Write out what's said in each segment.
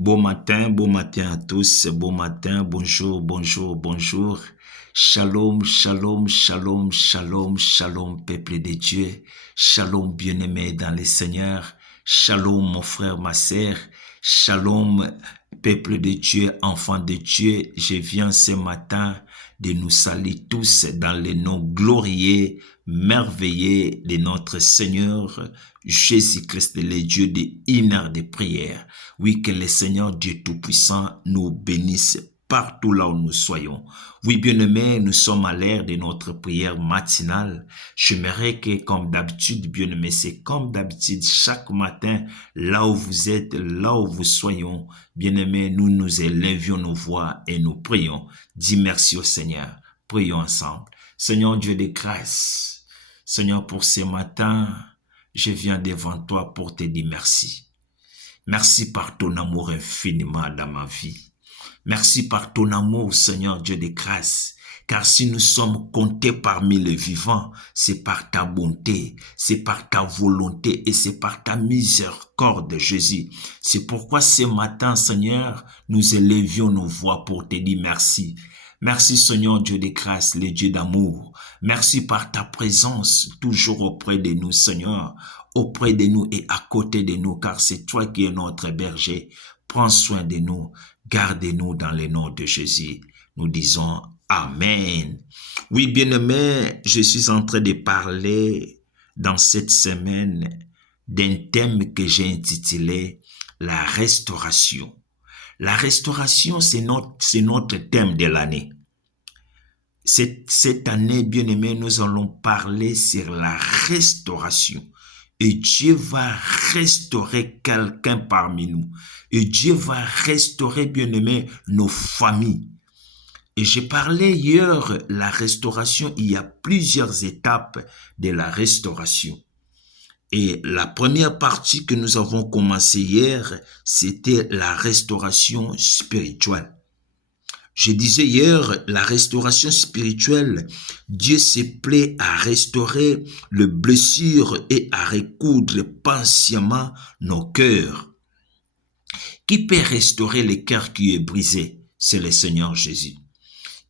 Bon matin à tous, bon matin, bonjour, bonjour, bonjour. Shalom, shalom, shalom, shalom, shalom, peuple de Dieu. Shalom, bien-aimé dans le Seigneur. Shalom, mon frère, ma sœur. Shalom, peuple de Dieu, enfant de Dieu. Je viens ce matin de nous saluer tous dans le nom glorieux, merveilleux de notre Seigneur Jésus-Christ, le Dieu d'une heure de prière. Oui, que le Seigneur Dieu Tout-Puissant nous bénisse partout là où nous soyons. Oui, bien-aimés, nous sommes à l'ère de notre prière matinale. J'aimerais que, comme d'habitude, bien-aimés, c'est comme d'habitude, chaque matin, là où vous êtes, là où vous soyons, bien-aimés, nous nous élevions nos voix et nous prions. Dis merci au Seigneur. Prions ensemble. Seigneur Dieu de grâce, Seigneur, pour ce matin, je viens devant toi pour te dire merci. Merci par ton amour infiniment dans ma vie. Merci par ton amour, Seigneur Dieu de grâce. Car si nous sommes comptés parmi les vivants, c'est par ta bonté, c'est par ta volonté et c'est par ta miséricorde, Jésus. C'est pourquoi ce matin, Seigneur, nous élevions nos voix pour te dire merci. Merci, Seigneur Dieu de grâce, le Dieu d'amour. Merci par ta présence toujours auprès de nous, Seigneur, auprès de nous et à côté de nous, car c'est toi qui es notre berger. Prends soin de nous, garde-nous dans le nom de Jésus. Nous disons Amen. Oui, bien-aimés, je suis en train de parler dans cette semaine d'un thème que j'ai intitulé la restauration. La restauration, c'est notre thème de l'année. Cette année, bien-aimés, nous allons parler sur la restauration. Et Dieu va restaurer quelqu'un parmi nous. Et Dieu va restaurer, bien-aimés, nos familles. Et j'ai parlé hier, la restauration, il y a plusieurs étapes de la restauration. Et la première partie que nous avons commencé hier, c'était la restauration spirituelle. Je disais hier, la restauration spirituelle, Dieu se plaît à restaurer les blessures et à recoudre patiemment nos cœurs. Qui peut restaurer le cœur qui est brisé? C'est le Seigneur Jésus.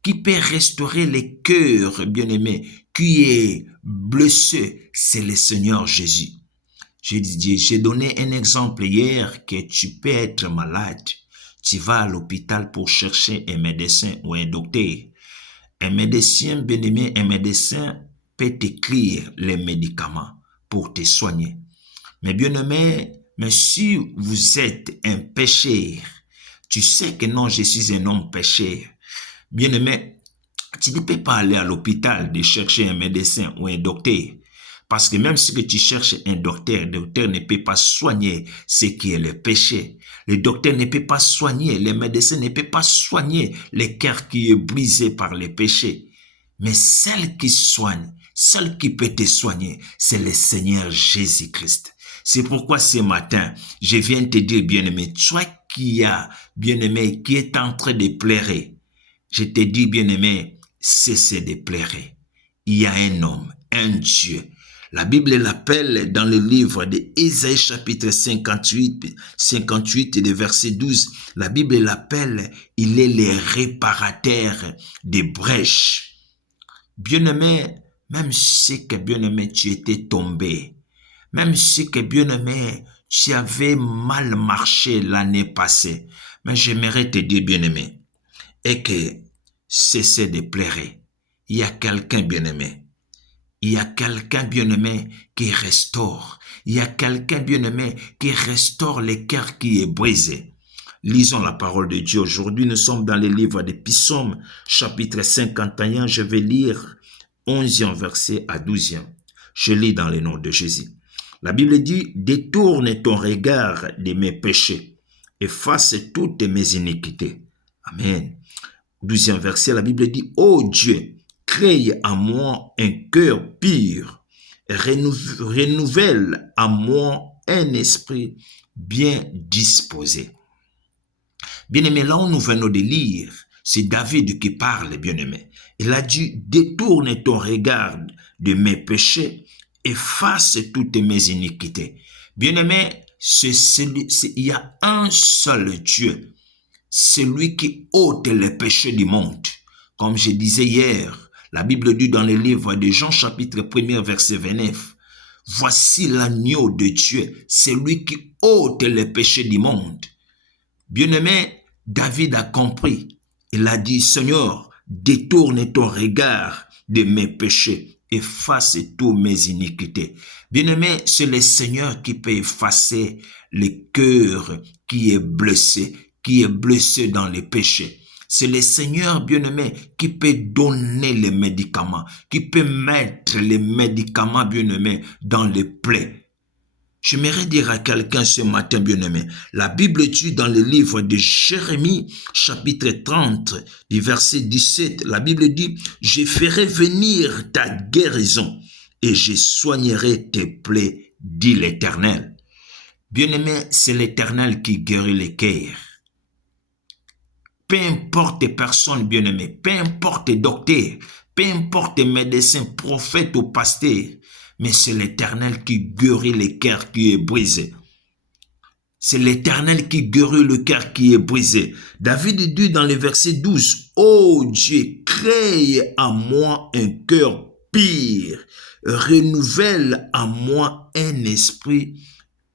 Qui peut restaurer le cœur, bien-aimé, qui est blessé? C'est le Seigneur Jésus. J'ai donné un exemple hier que tu peux être malade. Tu vas à l'hôpital pour chercher un médecin ou un docteur. Un médecin, bien-aimé, un médecin peut t'écrire les médicaments pour te soigner. Mais bien-aimé, mais si vous êtes un pécheur, tu sais que non, je suis un homme pécheur. Bien-aimé, tu ne peux pas aller à l'hôpital de chercher un médecin ou un docteur. Parce que même si tu cherches un docteur, le docteur ne peut pas soigner ce qui est le péché. Le docteur ne peut pas soigner, le médecin ne peut pas soigner le cœur qui est brisé par le péché. Mais celle qui soigne, celle qui peut te soigner, c'est le Seigneur Jésus-Christ. C'est pourquoi ce matin, je viens te dire, bien-aimé, toi qui as, bien-aimé, qui est en train de pleurer, je te dis, bien-aimé, cessez de pleurer. Il y a un homme, un Dieu. La Bible l'appelle dans le livre d'Ésaïe chapitre 58 et le verset 12. La Bible l'appelle, il est le réparateur des brèches. Bien-aimé, même si que bien-aimé tu étais tombé, même si que bien-aimé tu avais mal marché l'année passée, mais j'aimerais te dire bien-aimé, et que cessez de pleurer. Il y a quelqu'un bien-aimé. Il y a quelqu'un bien-aimé qui restaure. Il y a quelqu'un bien-aimé qui restaure le cœur qui est brisé. Lisons la parole de Dieu. Aujourd'hui, nous sommes dans le livre des Psaumes, chapitre 51. Je vais lire 11e verset à 12e. Je lis dans le nom de Jésus. La Bible dit, « Détourne ton regard de mes péchés, efface toutes mes iniquités. » Amen. 12e verset, la Bible dit, « Ô Dieu, crée en moi un cœur pur, renouvelle en moi un esprit bien disposé. » Bien-aimé, là où nous venons de lire, c'est David qui parle, bien-aimé. Il a dit, détourne ton regard de mes péchés, efface toutes mes iniquités. Bien-aimé, Il y a un seul Dieu, celui qui ôte les péchés du monde. Comme je disais hier, la Bible dit dans le livre de Jean chapitre 1 verset 29, voici l'agneau de Dieu, celui qui ôte les péchés du monde. Bien-aimé, David a compris. Il a dit, Seigneur, détourne ton regard de mes péchés, efface tous mes iniquités. Bien-aimé, c'est le Seigneur qui peut effacer le cœur qui est blessé dans les péchés. C'est le Seigneur, bien-aimé, qui peut donner les médicaments, qui peut mettre les médicaments, bien-aimé, dans les plaies. J'aimerais dire à quelqu'un ce matin, bien-aimé, la Bible dit dans le livre de Jérémie, chapitre 30, du verset 17, la Bible dit, « Je ferai venir ta guérison et je soignerai tes plaies, dit l'Éternel. » Bien-aimé, c'est l'Éternel qui guérit les cœurs. Peu importe personne, bien-aimé, peu importe docteur, peu importe médecin, prophète ou pasteur, mais c'est l'Éternel qui guérit le cœur qui est brisé. C'est l'Éternel qui guérit le cœur qui est brisé. David dit dans le verset 12, « Ô Dieu, crée en moi un cœur pur, renouvelle en moi un esprit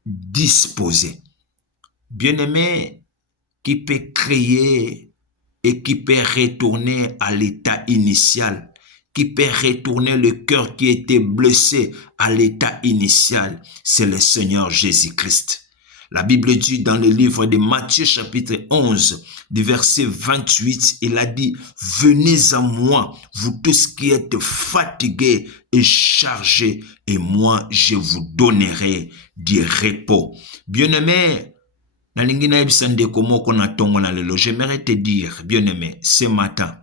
disposé. » Bien-aimé, qui peut créer et qui peut retourner à l'état initial, qui peut retourner le cœur qui était blessé à l'état initial, c'est le Seigneur Jésus-Christ. La Bible dit dans le livre de Matthieu chapitre 11, du verset 28, il a dit, « Venez à moi, vous tous qui êtes fatigués et chargés, et moi je vous donnerai du repos. » Bien-aimé, j'aimerais te dire, bien-aimé, ce matin,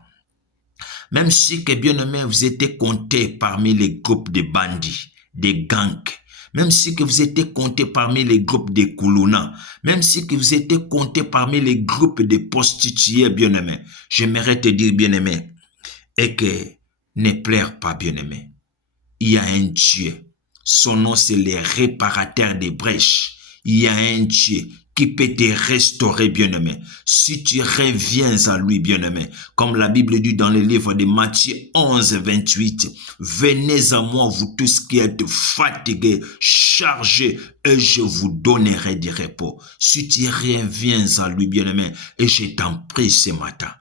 même si que bien-aimé, vous étiez compté parmi les groupes de bandits, des gangs, même si que vous étiez compté parmi les groupes de Koulouna, même si que vous étiez compté parmi les groupes de prostituées, bien-aimé, j'aimerais te dire, bien-aimé, et que ne pleure pas, bien-aimé. Il y a un Dieu. Son nom, c'est le réparateur des brèches. Il y a un Dieu qui peut te restaurer, bien-aimé. Si tu reviens à lui, bien-aimé, comme la Bible dit dans le livre de Matthieu 11, 28, « Venez à moi, vous tous qui êtes fatigués, chargés, et je vous donnerai du repos. » Si tu reviens à lui, bien-aimé, et je t'en prie ce matin,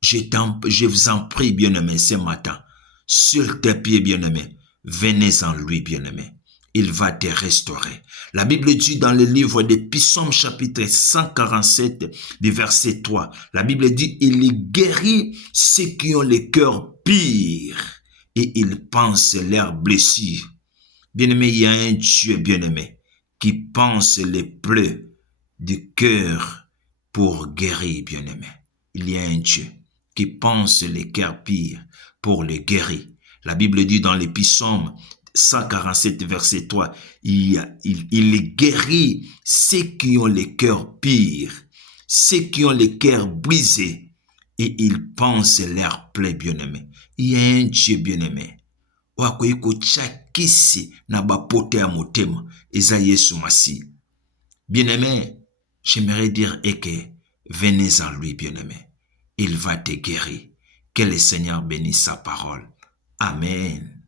je vous en prie, bien-aimé, ce matin, sur tes pieds, bien-aimé, venez en lui, bien-aimé. Il va te restaurer. La Bible dit dans le livre des Psaumes chapitre 147, du verset 3, la Bible dit, il guérit ceux qui ont le cœur pire et il pense leurs blessures. Bien-aimé, il y a un Dieu, bien-aimé, qui pense les plaies du cœur pour guérir, bien-aimé. Il y a un Dieu qui pense les cœurs pires pour les guérir. La Bible dit dans les Psaumes 147, verset 3, il guérit ceux qui ont les cœurs pires, ceux qui ont les cœurs brisés, et il pense leurs plaies, bien-aimé. Il y a un Dieu, bien-aimé. Wakoiko chakisi na bapote ya motema, eza Yesu Masi. Bien-aimé, j'aimerais dire que venez en lui, bien-aimé. Il va te guérir. Que le Seigneur bénisse sa parole. Amen.